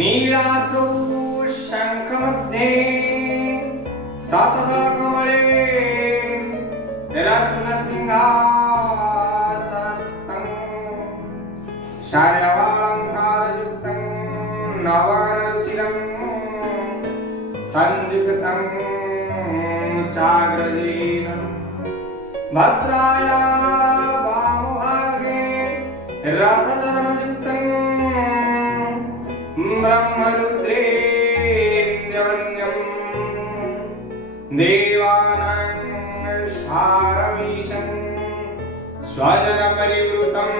नीलाद्रौ शङ्खमध्ये शतदलकमले रत्नसिंहासनस्थं शार्वालङ्कारयुक्तं नवररुचिरं संयुक्तं चाग्रजेन भद्राया वामभागे रथचरणयुक्तं ब्रह्मरुद्रेन्द्रवन्द्यं देवानां शारमीशं स्वजनपरिवृतं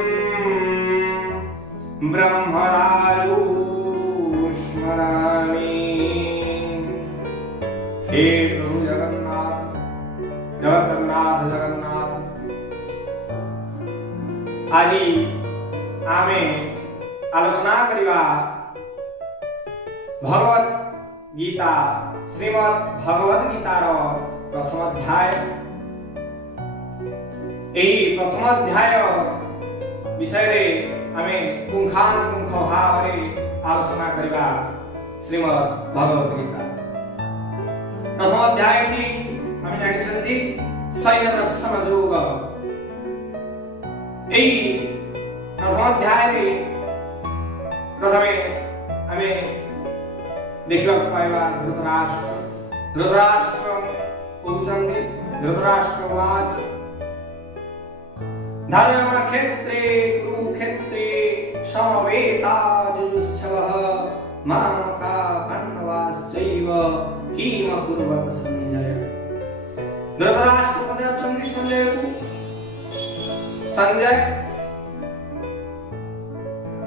ब्रह्मदारु स्मरामि। हे प्रभु जगन्नाथ जगन्नाथ जगन्नाथ आज आमे आलोचना करिबा भगवत गीता श्रीमद् भगवत गीतार प्रथम अध्याय। एही प्रथम अध्याय विषय रे आमे पुंखानुपुंख भावरे आलोचना करिबा श्रीमद् भगवत गीता। प्रथम अध्याय टी आमे जानिछन्ती सैन्य दर्शन योग। एही प्रथम अध्याय रे प्रथमे आमे देखा पाइबा धृतराष्ट्र कहते धृतराष्ट्रवाच धर्मक्षेत्रे कुरुक्षेत्रे समवेताजुजुत्सवः मामका पाण्डवाश्चैव किम कुर्वत संजय। धृतराष्ट्र पचारछन्ति संजय को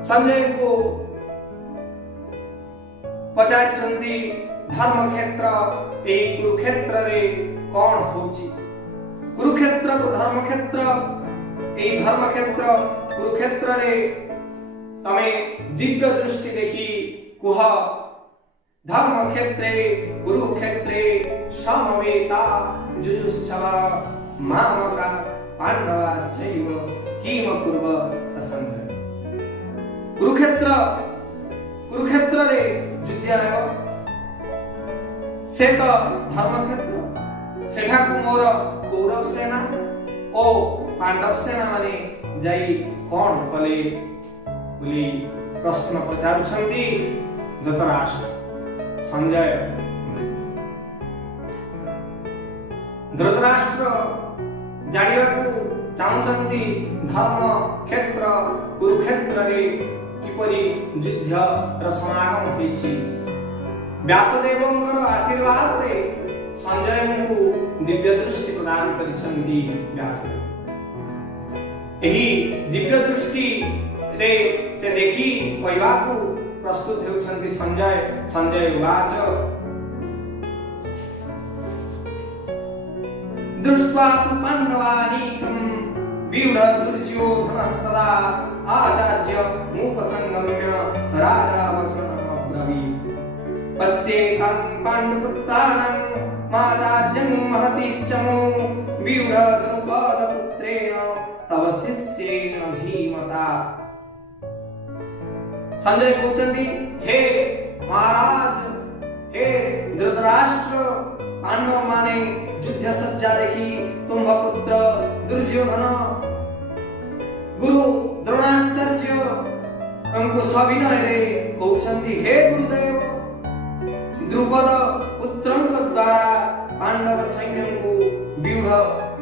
संजय को पचारछन्ति धर्म क्षेत्र एही कुरुक्षेत्र रे कौन होची। कुरुक्षेत्र तो धर्म क्षेत्र एही धर्म क्षेत्र कुरुक्षेत्र रे तमे दिव्य दृष्टि देखी कुह धर्म क्षेत्रे कुरुक्षेत्रे समवेता जुजुत्सव मामका पाण्डवाश्चैव किम कुर्वत संजय। कुरुक्षेत्र रे युद्ध से तो धर्म क्षेत्र सेठा को मोर कौरव सेना ओ पांडव सेना माने जाई कौन कले बोली प्रश्न पचारुछन्ति धृतराष्ट्र संजय। धृतराष्ट्र जानिबाकू चाहुछन्ति धर्म क्षेत्र कुरुक्षेत्र रे किपरि युद्ध र समागम होइछि। व्यासदेवंकर आशीर्वाद रे संजय को दिव्य दृष्टि प्रदान करिछन्ति व्यासदेव। एही दिव्य दृष्टि रे से देखी कहबाकू प्रस्तुत हेउछन्ति संजय। संजय उवाच दृष्ट्वा तु पाण्डवानीकं व्यूढदुर्योधनस्तदा आचार्य मुपसंगम्य राजा वचनमब्रवीत् पश्येतं पाण्डुपुत्राणां माचार्यं महतीश्चमो व्यूढद्रुपदपुत्रेण तव शिष्येन धीमता। संजय कहते हे महाराज हे धृतराष्ट्र पांडव माने युद्ध सज्जा देखी तुम पुत्र दुर्योधन गुरु द्रोणाचार्य हमको सविनय रे कहते हे गुरुदेव द्रुपद पुत्रंक द्वारा पांडव सैन्य को व्यूढ़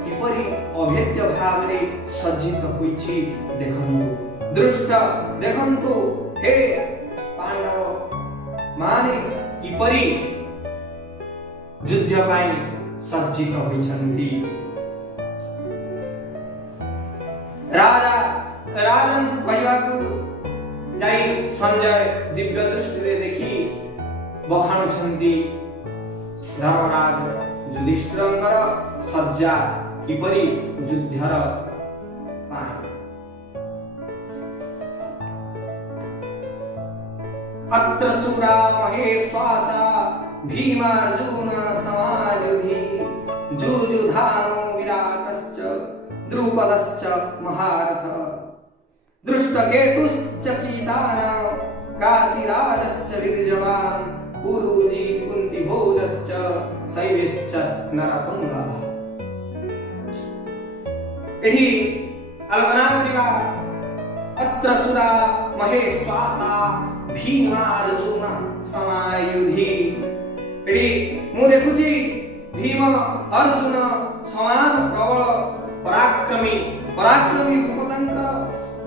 किपरि अभेद्य भाव रे सज्जित होइछि देखंतु दृष्ट देखंतु हे पांडव माने किपरि युद्ध पाई सज्जित होइछन्ति। राजन कहवाकू जाई संजय दिव्य दृष्टि रे देखी बखाणुछन्ति धर्मराज युधिष्ठिरंकर सज्जा किपरि युद्धर पाए। अत्र शूरा महेश्वासा भीमार्जुन समायुधि जुजुधानो विराटश्च द्रुपदश्च महारथ दृष्टकेतुश्च कीतान काशीराजश्च वीर्यवान् पुरुजी कुन्तिभोजश्च शैवेश्च नरपुङ्गः। एठी आलोचना करिबा अत्र सुरा महेश्वासा भीमार्जुन समायुधि। एठी मु देखुची भीम अर्जुन समान प्रबल पराक्रमी रूपतांकर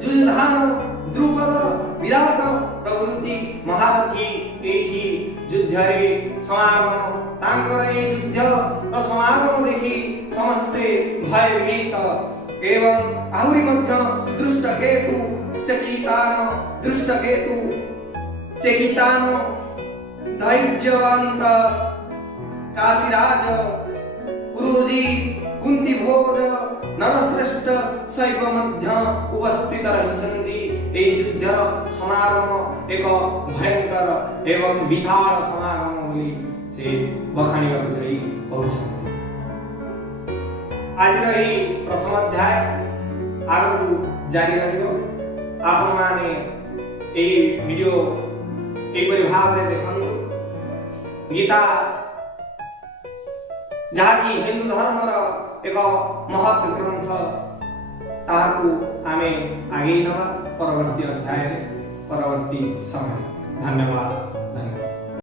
युधान द्रुपद विराट प्रभृति महारथी एठी युद्धरे समागम तांकर ए युद्ध र समागम देखि समस्ते भयभीत एवं आहुरी मध्य दृष्टकेतु चेकितान धैर्यवंत काशीराज पुरुजी कुंतीभोज नरश्रेष्ठ शैव मध्य उपस्थित रहिछन्ति। ए युद्धर समागम एक भयंकर एवं विशाल समागम बोली से बखाणिବାକୁ ଯାଇ କହୁଛନ୍ତି। आज रही प्रथम अध्याय आगु जारी रहिबो। आपण माने ए वीडियो एपरि भाव रे देखंतु। गीता जहाँकि हिंदू धर्मर एक महत् ग्रंथ ताहाकु आमे आगे नवा परवर्ती अध्याय परवर्ती समय। धन्यवाद।